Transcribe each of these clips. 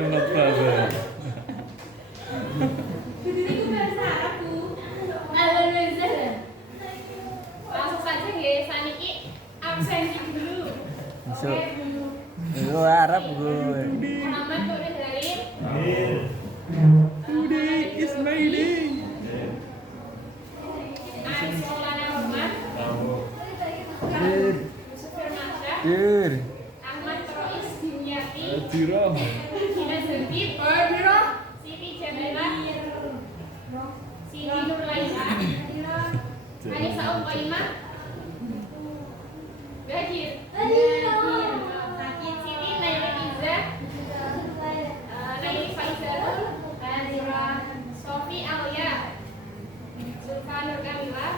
enak banget. Itu bahasa Arab, Bu. Langsung saja nggih, saniki absensi dulu. Masuk. Itu Arab gue. Selamat sore dari Today is my day. Aisyah Rahman, Jur, Yusuf Firmansyah, jur. Ahmad Rois Dimyati, Jiroh. Gina Zanti, Siti Jamila, Siti Nurlaisa, Anissa Uqaimah, Gadir, Sakit Siti Naila Iza, Naila Faizarul, Sofi Alia, Zulfanur Kamila,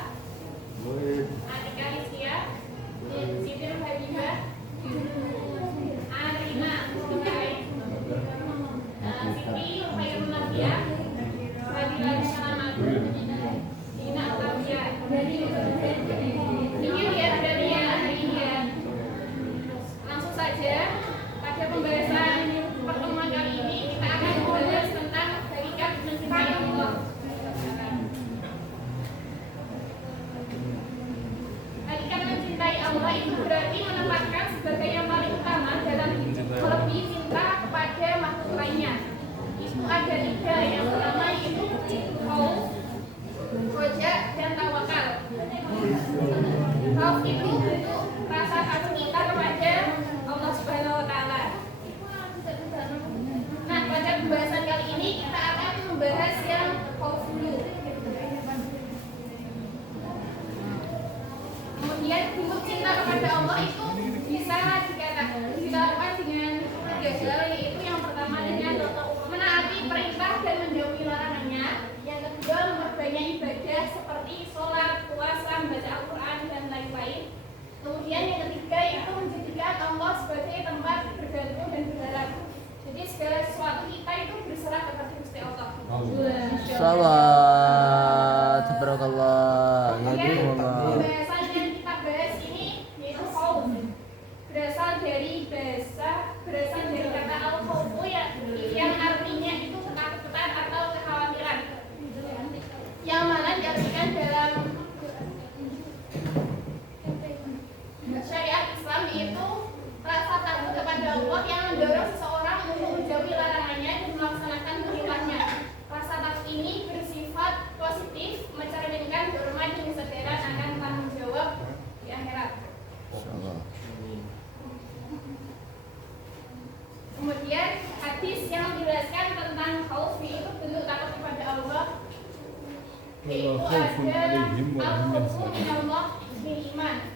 Atika Rizkia, Siti Nurhabibah, Arina Mustafain, Siti Khairul Nabiya, Fadila Salamatu, Dina Alawiyah. Ini lihat dari yang hari ini ya. Langsung saja pada pembahasan pertemuan kali ini kita akan membahas tentang hakikat mencintai Allah. Hakikat mencintai Allah itu berarti menempatkan sebagai yang paling utama dalam hidup, melebihi cinta kepada makhluk lainnya. Itu ada tiga, yang pertama itu khauf, roja, dan tawakal. Khauf itu bentuk rasa takut kita kepada Allah Subhanahu wa Ta'ala. Nah, pada pembahasan kali ini kita akan membahas yang khauf dulu. Kemudian bentuk cinta kepada Allah itu bisa dilakukan dengan tiga hal, yaitu yang pertama dengan menaati perintah dan menjauhi larangannya. Yang kedua, memperbanyak ibadah seperti sholat, puasa, membaca Al-Quran dan lain-lain. Kemudian yang ketiga itu menjadikan Allah sebagai tempat bergantung dan berharap. Jadi segala sesuatu kita itu berserah kepada Gusti Allah. Salawat, tabarakallah. Kemudian Yadullah. pembahasan yang kita bahas ini yaitu khauf. Berasal dari kata al-khawfu yang artinya itu ketakutan atau kekhawatiran. Yang mana diartikan dalam syariat Islam yaitu rasa takut kepada Allah yang mendorong seseorang untuk menjauhi larangannya dan melaksanakan perintahnya. Rasa takut ini bersifat positif, mencerminkan dorongan dan kesadaran akan tanggung jawab di akhirat. Kemudian hadis yang menjelaskan tentang khauf itu bentuk takut kepada Allah, yaitu ada al-khawfu minallah bil iman,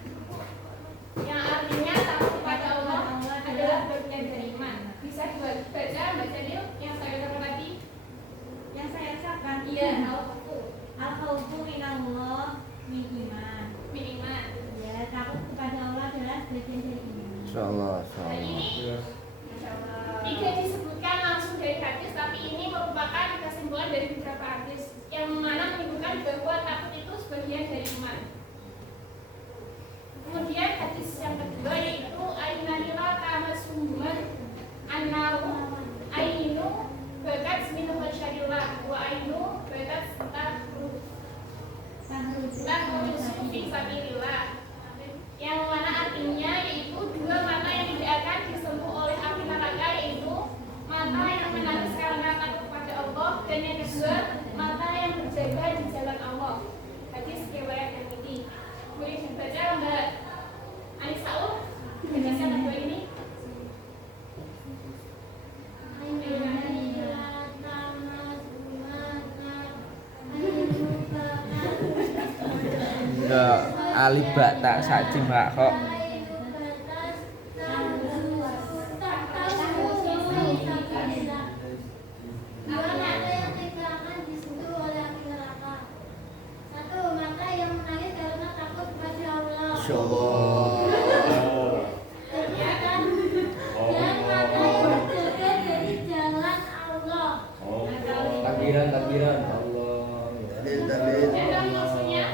yang artinya takut kepada Allah adalah bagian dari iman. Bisa dibaca Mbak Jalil yang saya katakan tadi, Yang saya rasakan iya, al-khawfu minallah min iman. min iman. Ya, takut kepada Allah adalah bagian dari iman. Insyaallah, Nah, ini insyaallah. tidak disebutkan langsung dari hadis, tapi ini merupakan kesimpulan dari beberapa hadis yang mana menyebutkan bahwa takut itu sebagian dari iman. Kemudian hadis yang kedua yaitu ainanila tamasuman annaru ainu bakat min khasyarillah wa ainu bakat tahru fi sabilillah, yang mana artinya yaitu dua mata yang tidak akan disentuh oleh api neraka, yaitu mata yang menangis karena takut kepada Allah, dan yang kedua mata yang berjaga di jalan Allah. Hadis riwayat Tirmidzi. Boleh dibaca Mbak Anisaul hadis yang kedua ini? Enggak alibak tak saji mbak kok. Insyaallah. Takbiran Allah. Ada maksudnya?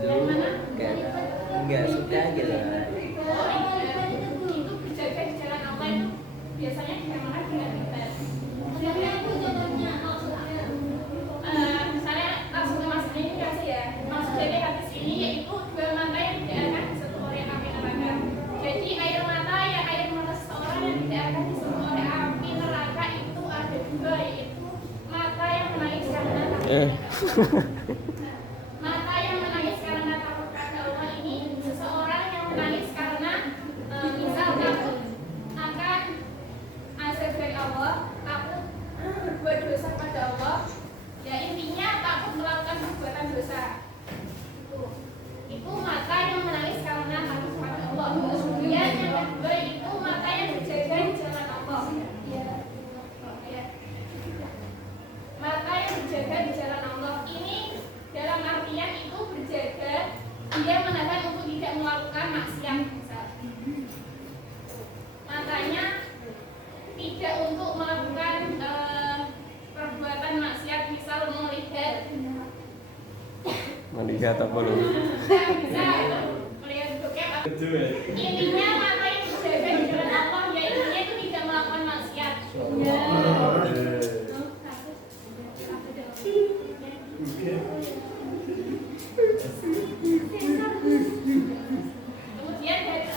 Yang mana? Enggak suka gitu. Itu Mata yang menangis karena takut pada Allah ini seseorang yang menangis karena misal takut akan azab dari Allah, takut berbuat dosa pada Allah. Ya intinya takut melakukan perbuatan dosa. Itu mata yang menangis karena takut pada Allah. Kemudian yang kedua itu mata yang berjaga di jalan Allah. Mata yang berjaga di jalan Allah ini dalam artian itu berjaga, dia menahan untuk tidak melakukan maksiat. Matanya tidak untuk melakukan perbuatan maksiat, misal Melihat apa lu? bisa melihat bokep. Intinya mata yang berjaga di jalan Allah, ya intinya itu tidak melakukan maksiat. Kemudian dari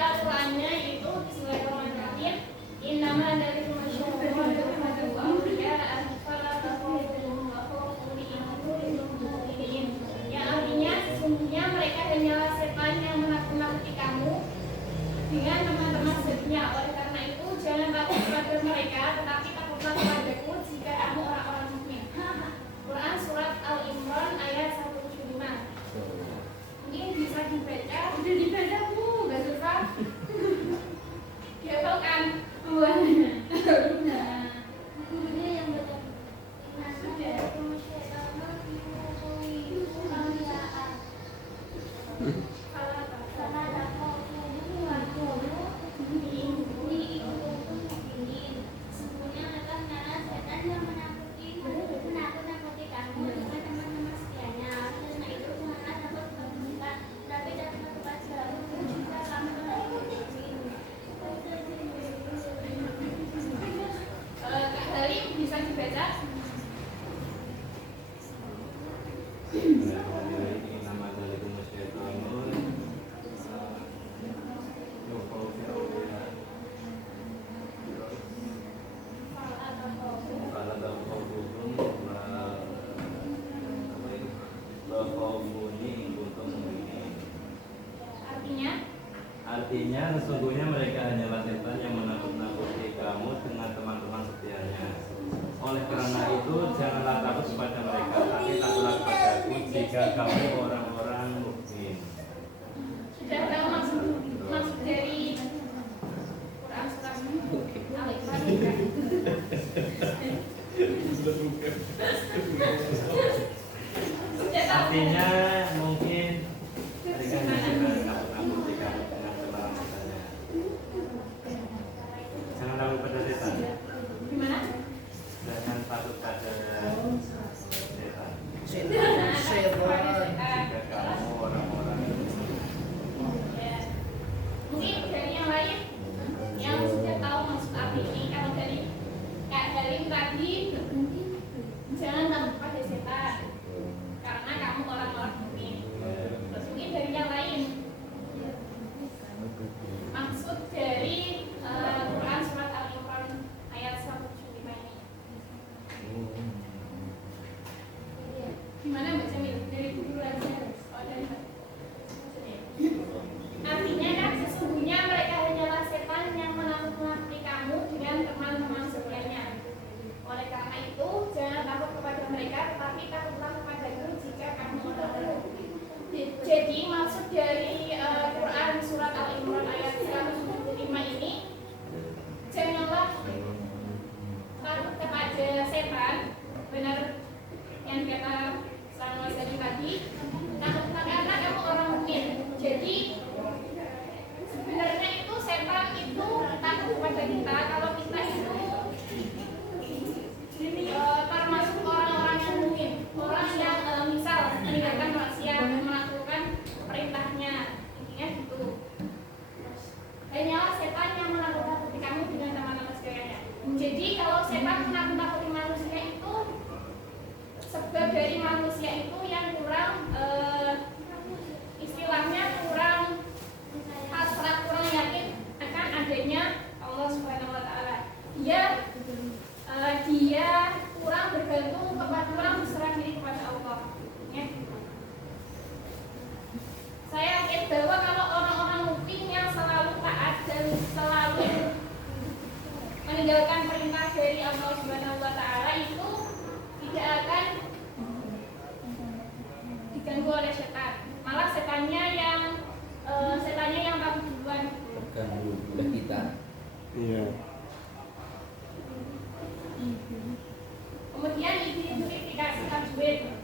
Al-Qur'annya itu Bismillahirrahmanirrahim. Innama dzalikum asyhadu wa awliya fala takhawfuhum wa khawfuni in kuntum mu'minin. Yang artinya sesungguhnya mereka hanyalah setan yang menakut-nakuti kamu dengan teman-teman setia. Oleh karena itu jangan takut kepada mereka, tetapi takutlah kepadaku jika kamu orang-orang mukmin. Quran surat Al-Imran ayat 175. Mungkin bisa dibaca, udah dibaca Bu, nggak susah. Dia tahu kan buahnya. Gurunya yang betul. Kak Halim bisa dibaca? Artinya sesungguhnya mereka hanyalah setan yang menakut-nakuti kamu dengan teman-teman setianya. Oleh karena itu janganlah takut kepada mereka, tapi takutlah kepadaku jika kamu orang-orang mukmin. Sudah tahu maksud dari Quran surat Al-Imran? Sudah tahu? Artinya mungkin mereka hanyalah nakut-nakuti kamu dengan teman-teman setianya. Jangan takut pada setan. Gimana? Jangan takut pada setan. Jika kamu orang-orang Ya. Mungkin dari yang lain yang sudah tahu maksud arti ini, kalau dari Kak Halim tadi jangan takut pada setan karena kamu orang-orang mukmin. Terus mungkin dari yang lain maksud dari Quran surat Al-Imran ayat 175 ini. Gimana Mbak Jamil? Dari guru aja. Oh, dari Mbak. Artinya kan sesungguhnya mereka hanyalah setan yang menakut-nakuti kamu dengan teman-teman setianya. Oleh karena itu jangan takut kepada mereka, tetapi takutlah kepadaku jika kamu orang-orang mukmin. Jadi maksud dari Quran surat Al-Imran ayat 175 ini, janganlah takut kepada setan. Benar yang kata Sang Mas tadi, takutlah karena kamu orang mukmin. Jadi sebenarnya itu setan itu takut kepada kita kalau kita itu termasuk orang-orang yang mukmin, orang yang misal meninggalkan maksiat, melakukan perintahnya. meninggalkan perintah dari Allah Subhanahu wa taala itu tidak akan diganggu oleh setan. Malah setannya yang takut duluan. Ganggu udah kita. Iya. Kemudian itu dikasih tajwid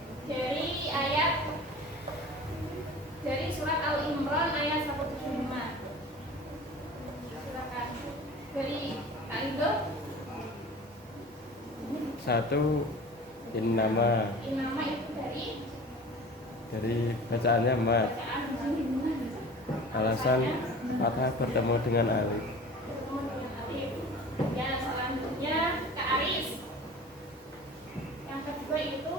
dari surat Al-Imran ayat 175. Silakan. Dari Kak Indo. Satu innama Inama itu dari bacaannya mat. bacaan Alasan fathah bertemu dengan alif. bertemu dengan alif. Ya, selanjutnya Kak Aris. Yang kedua itu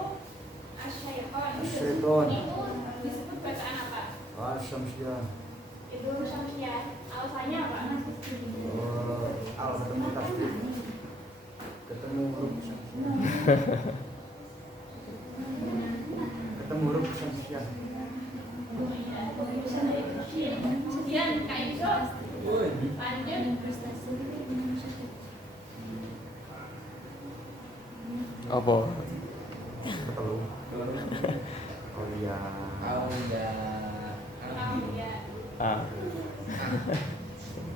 asyaiton. Asyaiton. Itu disebut bacaan apa? Syamsiah. Itu Syamsiah. Alasannya apa? Al ketemu tasbih. Ketemu huruf Syamsiah. Ketemu huruf Syamsiah. Kemudian Kak Iso lanjut. Apa? Ketemu. Oh iya. Auda. Ya. A.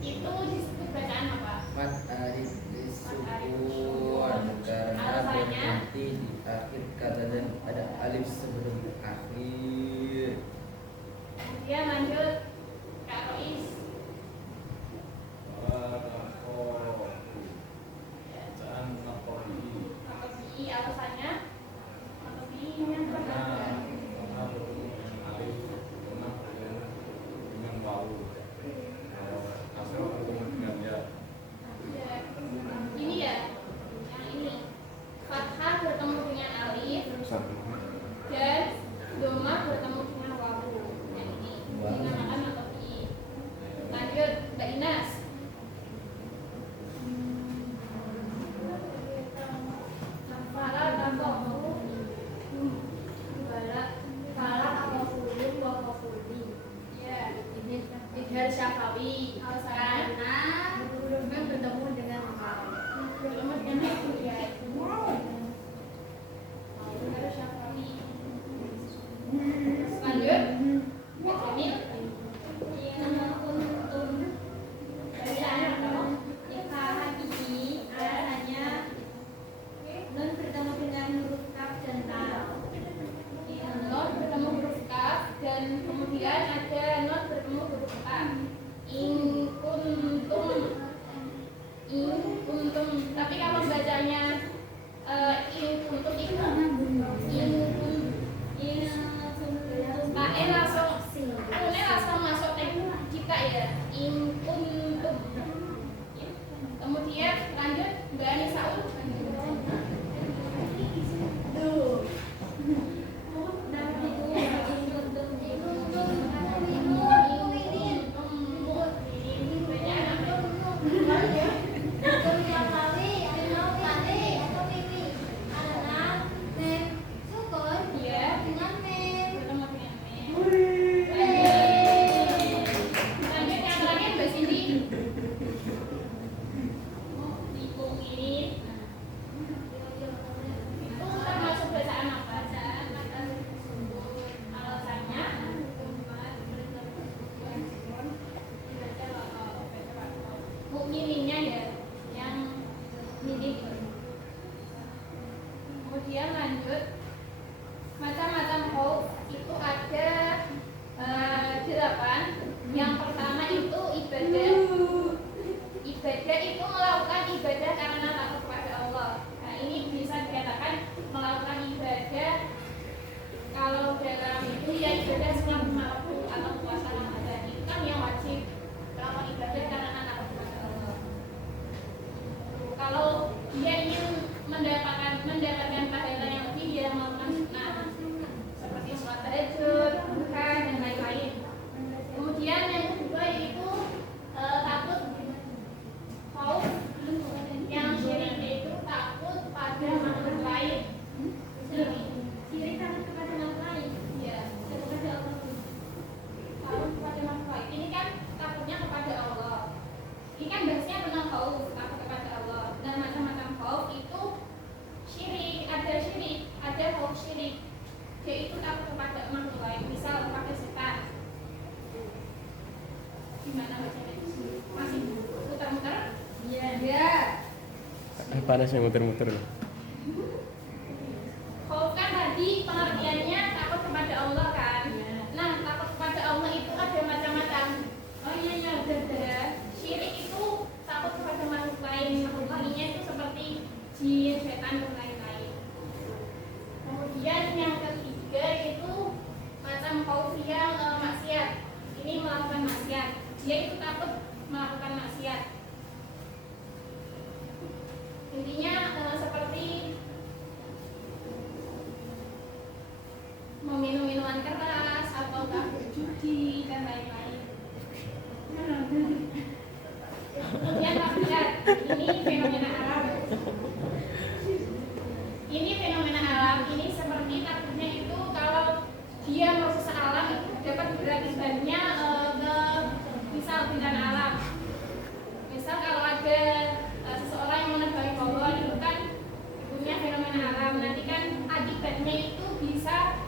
Itu disebut bacaan apa? Mat alif disukun karena berhenti di akhir kata dan ada alif sebelum akhir. Kemudian lanjut Kak Rois. Nakobi alasannya? Nakobi-nya berapa? Ya, ini ya, yang ini fathah bertemu dengan alif dan doma bertemu dengan wawu. Yang ini dinamakan nakobi. Lanjut Mbak Inas. Fala takofu fala takofu wa kofuli. Ya, ini Idhar Syafawi. Karena hurufnya bertemu dengan bertemu dengan ya. Idhar Syafawi. Lanjut Mbak Jamil. Nun bertemu dengan huruf kaf dan ta. Non bertemu huruf kaf dan kemudian ada non bertemu huruf kaf. In Gimana bacanya? Masih muter-muter? Iya. Ya. Panas yang muter-muter. Khauf kan tadi pengertiannya takut kepada Allah kan? Nah, takut kepada Allah itu ada macam-macam. Oh iya, benar. Syirik itu takut kepada makhluk lain. Makhluk lainnya itu seperti jin, setan, dan lain-lain. Kemudian yang ketiga itu macam khauf yang maksiat. Ini melakukan maksiat. Dia itu takut melakukan maksiat. Intinya seperti meminum minuman keras atau berjudi dan lain-lain. Kemudian maksiat, ini fenomena alam. Ini fenomena alam, ini seperti takutnya itu kalau dia merusak alam itu dapat berakibatnya ke misal bencana alam. Misal kalau ada seseorang yang menebangi pohon itu kan punya fenomena alam, nanti kan akibatnya itu bisa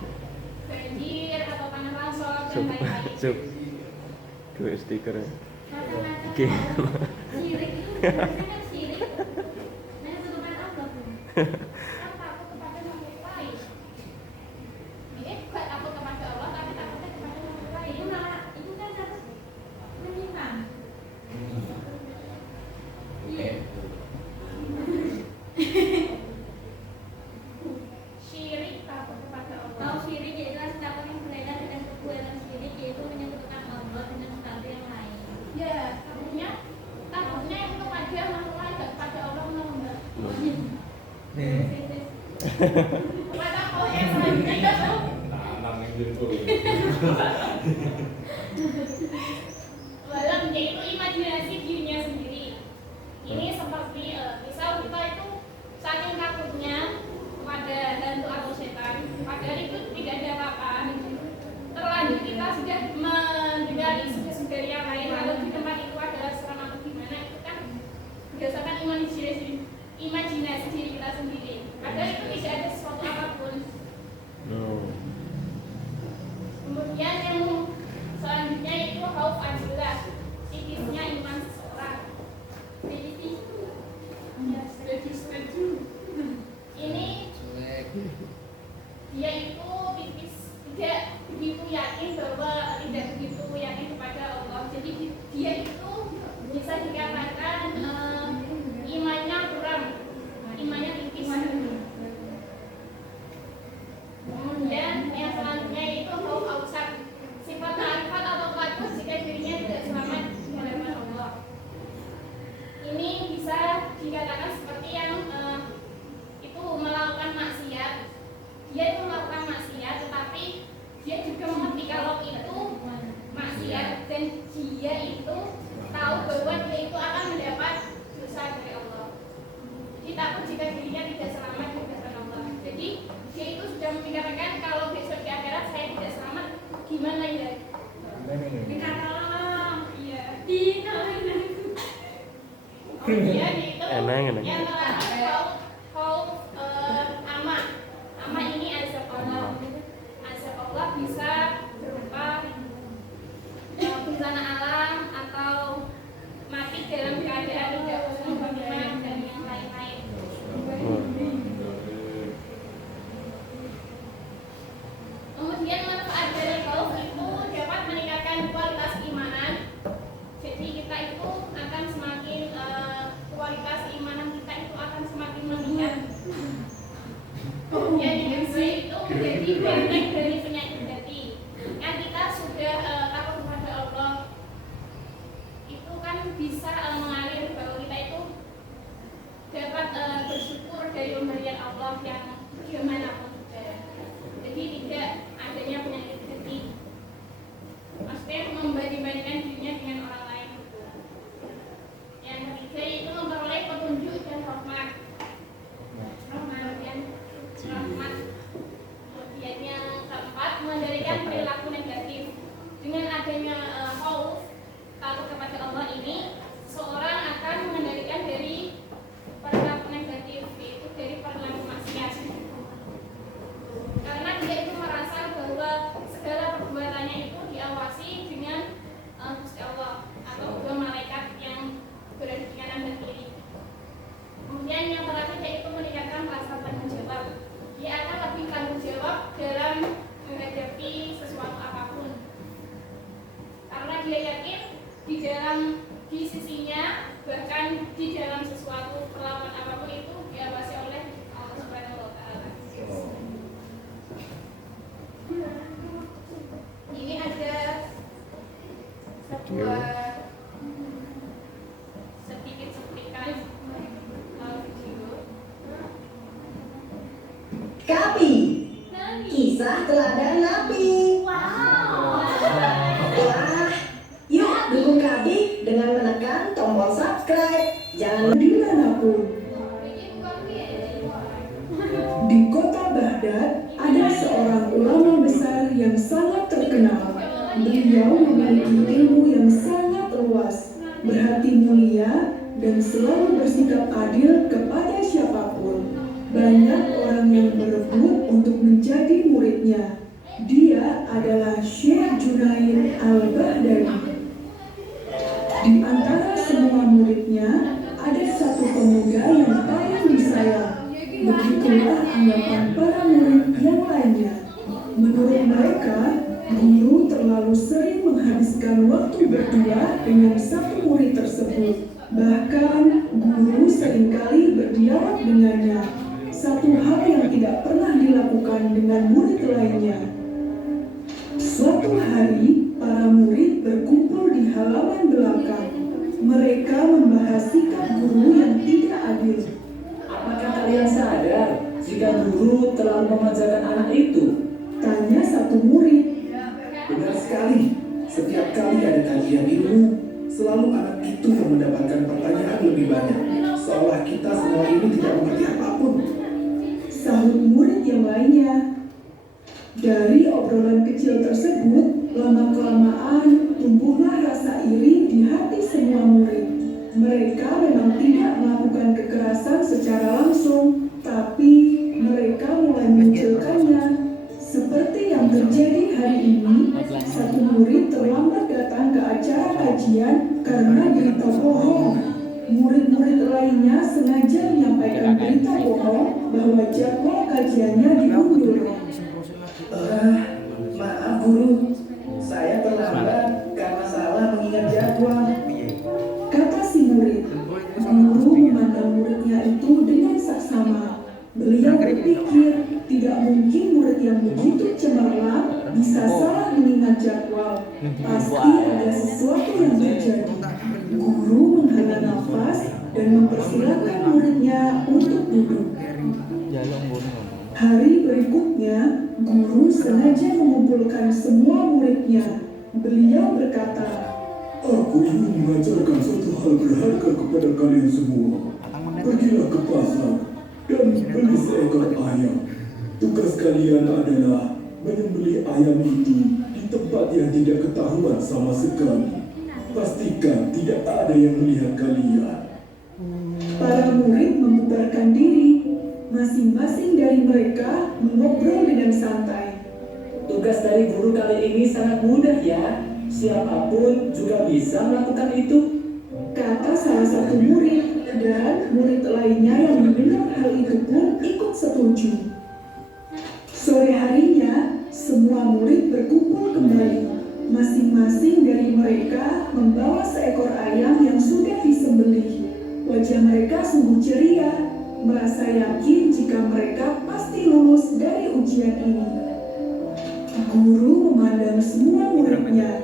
banjir atau tanah longsor dan lain-lain. Sup. Dua stiker. Macam-macam. Oke. Syirik itu sebenarnya kan syirik. Nah, tutupan Allah. Kan takut kepada makhluk lain. Ini bukan takut kepada Allah, tapi takutnya kepada makhluk lain. Itu malah itu kan harus menyimpang. Oke. Syirik takut kepada Allah. Kalau syirik yaitu sikap yang berbeda dengan perbuatan syirik yaitu menyekutukan Allah dengan sesuatu yang lain. Ya, takutnya itu kepada makhluk lain, gak kepada Allah Mbak. Kepada Allah yang selanjutnya itu walam, yaitu imajinasi dirinya sendiri. Ini seperti misal kita itu saking takutnya kepada hantu atau setan, padahal itu tidak ada apa-apa. Terlanjur kita sudah mendengar isu-isu yang lain, kalau di tempat itu adalah serem atau gimana, itu kan berdasarkan imajinasi diri kita sendiri. Padahal itu tidak ada sesuatu apapun. No. Kemudian yang selanjutnya itu khauf adalah psikisnya iman seseorang. Ini Cuek. dia itu tidak begitu yakin bahwa tidak begitu yakin kepada Allah. Jadi dia itu bisa dikatakan imannya kurang, imannya tipis. Kemudian yang selanjutnya itu khauf awsat, sifat ma'rifat atau takut jika dirinya tidak selamat di hadapan Allah. Ini bisa dikatakan seperti yang itu melakukan maksiat. Dia itu melakukan maksiat, tetapi dia juga mengerti kalau itu maksiat dan dia itu tahu bahwa dia itu akan mendapat dosa dari Allah. Jadi takut jika dirinya tidak selamat di hadapan Allah. Jadi dia itu sudah memikirkan kalau besok di akhirat saya tidak selamat, gimana ya? Minta tolong, iya. Kemudian itu Enang. yang terakhir khauf ama. Ama ini azab Allah. Azab Allah bisa berupa bencana alam atau mati dalam keadaan tidak husnul khotimah dan yang lain-lain. Kemudian manfaat dari khauf itu dapat meningkatkan kualitas keimanan. Jadi kita itu akan semakin kualitas keimanan kita itu akan semakin meningkat. Kemudian yang kedua itu menjadi benteng dari penyakit hati. Kan kita sudah takut kepada Allah, itu kan bisa mengalir bahwa kita itu dapat bersyukur dari pemberian Allah yang bagaimanapun juga. Jadi tidak adanya penyakit hati. Maksudnya membanding-bandingkan dirinya dengan orang lain. Yang ketiga itu memperoleh petunjuk dan rahmat. Rahmat. Kemudian yang keempat mengendalikan perilaku negatif. Dengan adanya khauf, takut kepada Allah ini, seorang akan mengendalikan dari perilaku negatif, yaitu dari perilaku maksiat. Karena dia itu merasa bahwa segala perbuatannya itu diawasi dengan Gusti Allah. dia yakin di sisinya, bahkan di dalam sesuatu perlakuan apapun itu diawasi oleh Allah Subhanahu wa Ta'ala. Ini ada sebuah sedikit cuplikan video. Kami, kisah teladan Nabi. Wah, yuk dukung kami dengan menekan tombol subscribe. Jangan dimanapun. Di kota Baghdad ada seorang ulama besar yang sangat terkenal. Beliau memiliki ilmu yang sangat luas, berhati mulia, dan selalu bersikap adil kepada siapapun. Banyak orang yang berebut untuk menjadi muridnya. Dia adalah Syekh Junaid Al-Baghdadi. Di antara semua muridnya, ada satu pemuda yang paling disayang. Begitulah anggapan para murid yang lainnya. Menurut mereka, guru terlalu sering menghabiskan waktu berdua dengan satu murid tersebut. Bahkan, guru seringkali berdialog dengannya. Satu hal yang tidak pernah dilakukan dengan murid lainnya. Suatu hari, para murid berkumpul di halaman belakang. Mereka membahas sikap guru yang tidak adil. Apakah kalian sadar jika guru terlalu memanjakan anak itu? Tanya satu murid. Benar sekali, setiap kali ada kajian ilmu, selalu anak itu yang mendapatkan pertanyaan lebih banyak. Seolah kita semua ini tidak mengerti apapun. Sahut murid yang lainnya. Dari obrolan kecil tersebut, lama-kelamaan tumbuhlah rasa iri di hati semua murid. Mereka memang tidak melakukan kekerasan secara langsung, tapi mereka mulai munculkannya. Seperti yang terjadi hari ini, satu murid terlambat datang ke acara kajian karena berita bohong. Murid-murid lainnya sengaja menyampaikan berita bohong bahwa jadwal kajiannya diundur. Maaf guru, saya terlambat karena salah mengingat jadwal. Kata si murid. Guru memandang muridnya itu dengan saksama. Beliau berpikir tidak mungkin murid yang begitu cemerlang bisa salah mengingat jadwal. Pasti ada sesuatu yang terjadi. Guru menghela nafas dan mempersilakan muridnya untuk duduk. Hari berikutnya, guru sengaja mengumpulkan semua muridnya. Beliau berkata, Aku ingin mengajarkan suatu hal berharga kepada kalian semua. Pergilah ke pasar dan beli seekor ayam. Tugas kalian adalah menyembelih ayam itu di tempat yang tidak ketahuan sama sekali. Pastikan tidak ada yang melihat kalian. Para murid membubarkan diri. Masing-masing dari mereka mengobrol dengan santai. Tugas dari guru kali ini sangat mudah ya. Siapapun juga bisa melakukan itu. Kata salah satu murid, dan murid lainnya yang mendengar hal itu pun ikut setuju. Sore harinya, semua murid berkumpul kembali. Masing-masing dari mereka membawa seekor ayam yang sudah disembelih. Wajah mereka sungguh ceria, merasa yakin jika mereka pasti lulus dari ujian ini. Guru memandang semua muridnya.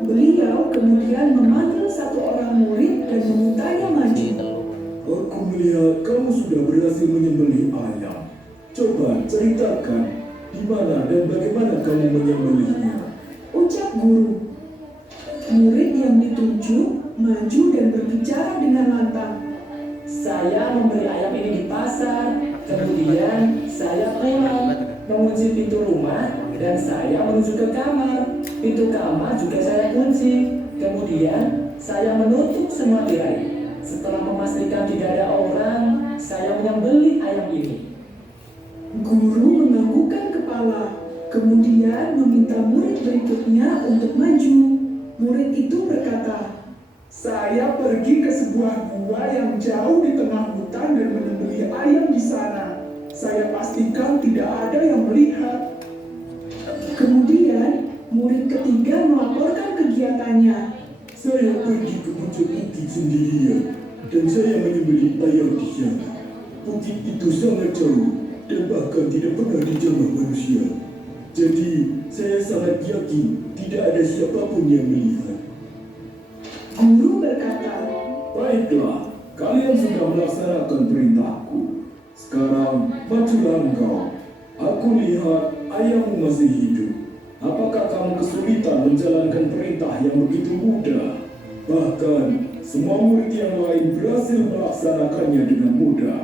Beliau kemudian memanggil satu orang murid dan memintanya maju. Aku melihat kamu sudah berhasil menyembelih ayam. Coba ceritakan di mana dan bagaimana kamu menyembelihnya. Ucap guru. Murid yang ditunjuk maju dan berbicara dengan lantang. Saya membeli ayam ini di pasar, kemudian saya pulang, mengunci pintu rumah, dan saya menuju ke kamar. Pintu kamar juga saya kunci, kemudian saya menutup semua tirai. Setelah memastikan tidak ada orang, saya menyembelih ayam ini. Guru menganggukkan kepala, kemudian meminta murid berikutnya untuk maju. Murid itu berkata, Saya pergi ke sebuah gua yang jauh di tengah hutan dan menyembelih ayam di sana. Saya pastikan tidak ada yang melihat. Kemudian, murid ketiga melaporkan kegiatan bertanya, Saya pergi ke puncak bukit sendirian dan saya menyembelih ayam di sana. Bukit itu sangat jauh dan bahkan tidak pernah dijamah manusia. Jadi saya sangat yakin tidak ada siapapun yang melihat. Guru berkata, Baiklah, kalian sudah melaksanakan perintahku. Sekarang majulah engkau. Aku lihat ayahmu masih hidup. Apakah kamu kesulitan menjalankan perintah yang begitu mudah? Bahkan semua murid yang lain berhasil melaksanakannya dengan mudah.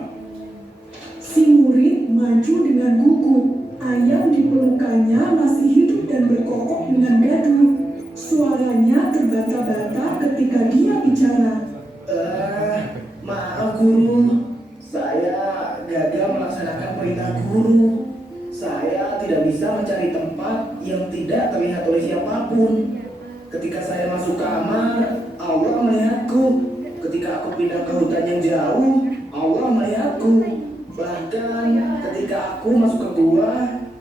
si murid maju dengan gugup. Ayam di pelukannya masih hidup dan berkokok dengan gaduh. Suaranya terbata-bata ketika dia bicara. Maaf guru, saya gagal melaksanakan perintah guru. Saya tidak bisa mencari tempat yang tidak terlihat oleh siapapun. Ketika saya masuk kamar, Allah melihatku. Ketika aku pindah ke hutan yang jauh, Allah melihatku. Bahkan ketika aku masuk ke gua,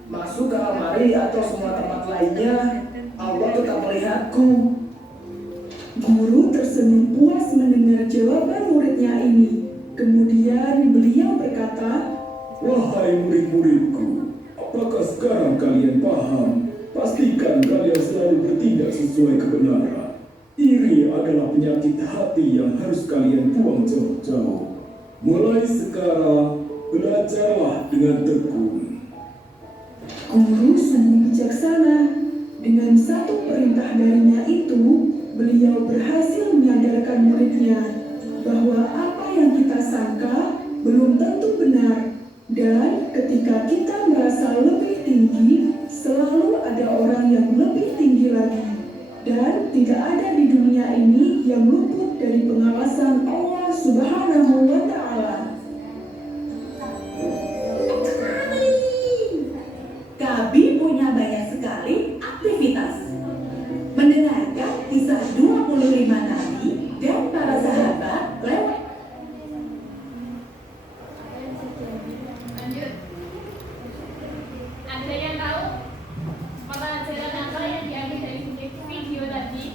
masuk ke lemari atau semua tempat lainnya, Allah tetap melihatku. Guru tersenyum puas mendengar jawaban muridnya ini. Kemudian beliau berkata, Wahai murid-muridku, apakah sekarang kalian paham? Pastikan kalian selalu bertindak sesuai kebenaran. Iri adalah penyakit hati yang harus kalian buang jauh-jauh. Mulai sekarang, belajarlah dengan tekun. guru sungguh bijaksana. Dengan satu perintah darinya itu, beliau berhasil menyadarkan muridnya bahwa apa yang kita sangka belum tentu benar. Dan ketika kita merasa lebih tinggi, selalu ada orang yang lebih tinggi lagi. Dan tidak ada di dunia ini yang luput dari pengawasan Allah Subhanahu wa Ta'ala. Kabi punya banyak sekali aktivitas. Mendengarkan kisah 25 nabi dan para sahabat lewat. Lanjut. Ada yang tahu pelajaran apa yang diambil dari video tadi?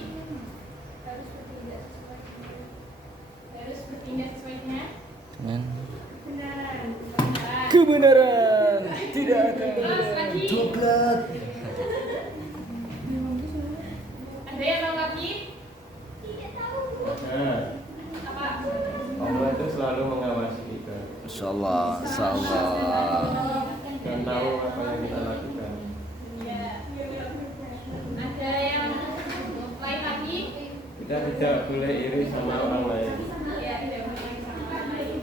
Harus bertindak sesuai dengan Kebenaran tidak akan Terus lagi. coklat. Ada yang tahu lagi? Nah, Apa? Allah itu selalu mengawasi kita Insyaallah, insyaallah. dan tahu apa yang kita lakukan. Iya. Ada yang lain lagi? Kita tidak boleh iri sama orang lain. Iya, tidak boleh sama orang lain.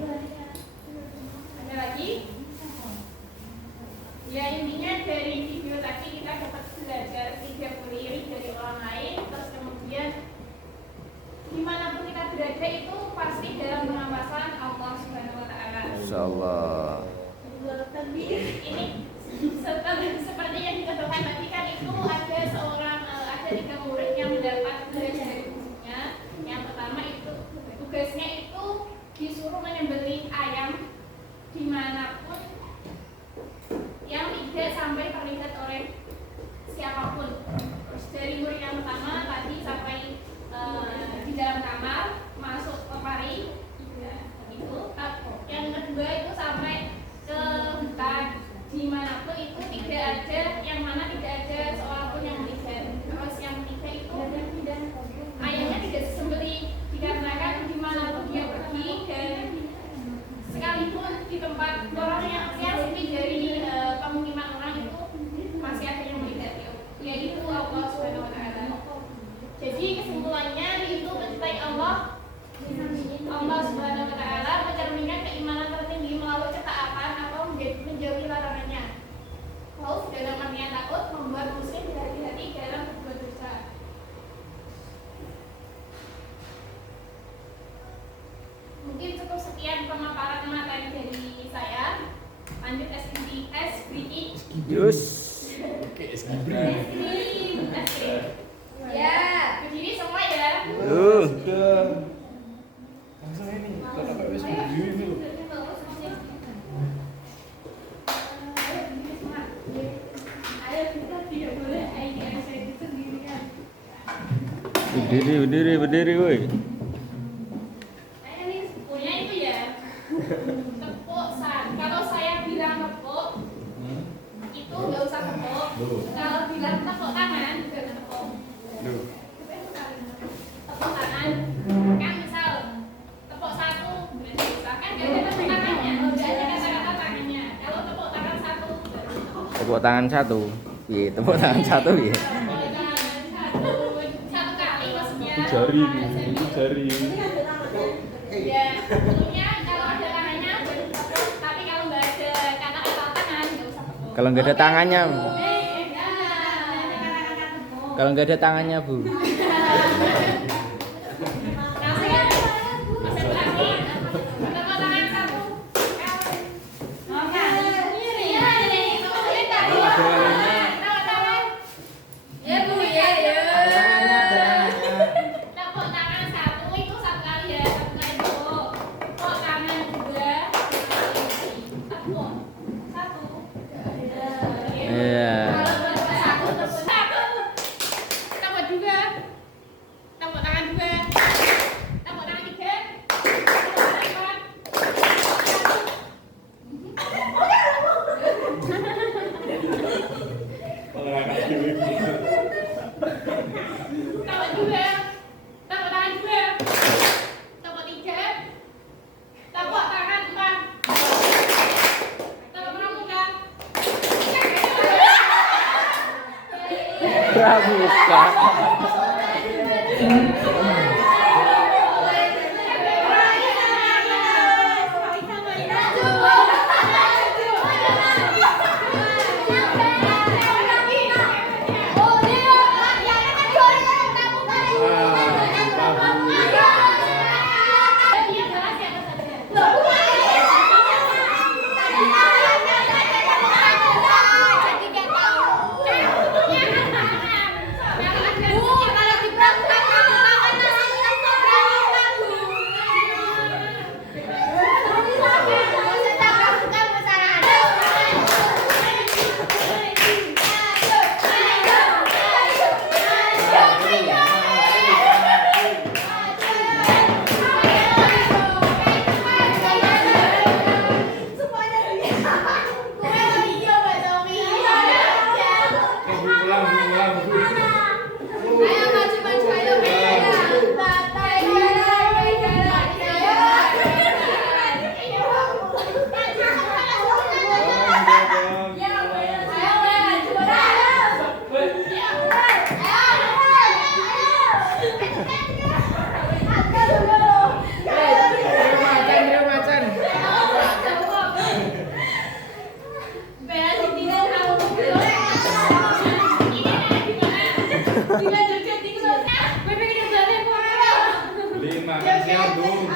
Ada lagi? Ya intinya dari video tadi kita dapat belajar tidak boleh iri dari orang lain. Terus kemudian dimanapun kita berada itu pasti dalam pengawasan Allah Subhanahu Wa Taala. Insyaallah. Ini seperti yang dikatakan tadi kan itu ada seorang ada 3 murid yang mendapat tugas dari gurunya. Yang pertama itu tugasnya itu disuruh menyembelih ayam dimanapun yang tidak sampai terlihat oleh siapapun. Terus dari murid yang pertama tadi sampai di dalam kamar masuk lemari itu. Yang kedua itu sampai ke hutan dimanapun itu tidak ada yang mana tidak ada seorang pun yang melihat. Terus yang ketiga itu ayamnya tidak disembelih dikarenakan dimanapun dia pergi dan sekalipun di tempat orang yang sepi dari pemukiman orang itu masih ada yang melihat, yaitu Allah Subhanahu Wa Taala. Jadi kesimpulannya itu mencintai Allah Subhanahu Wa Taala mencerminkan keimanan tertinggi melalui ketaatan atau menjauhi larangannya. Khauf dalam artian takut membuat muslim berhati-hati dalam berbuat dosa. Mungkin cukup sekian pemaparan materi dari saya. Lanjut SBI. Yus. Ya, berdiri semua ya. Langsung ini, kita pakai berdiri dulu. Ayo kita tidak boleh IDM saya sendirian. Berdiri woi. Ini punya itu ya. Tepuk kalau saya bilang tepuk, itu nggak usah tepuk. Kalau bilang tepuk tangan, juga tepuk. Tepuk tangan, kan misal tepuk satu, berarti misalkan nggak ada tepuk tangannya, nggak ada kata-kata tangannya. Kalau tepuk tangan satu, Tepuk tangan satu. Iya, tepuk tangan satu ya. satu kali maksudnya. Jari, itu jari. Ya, tentunya kalau ada tangannya baru tepuk. Tapi kalau nggak ada kata-kata tangan, nggak usah tepuk. Kalau nggak ada tangannya, Tepuk. kalau nggak ada tangannya Bu. Iya. Tambah juga. Tambah tangan juga. Tambah tangan tiga. Tambah juga. Tambah tangan juga. Tambah tiga. Tambah tangan empat. Tambah pramuka. Pramuka. Beli makan siang dong.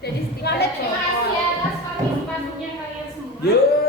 Jadi terima kasih atas partisipasinya kalian semua. Yuk.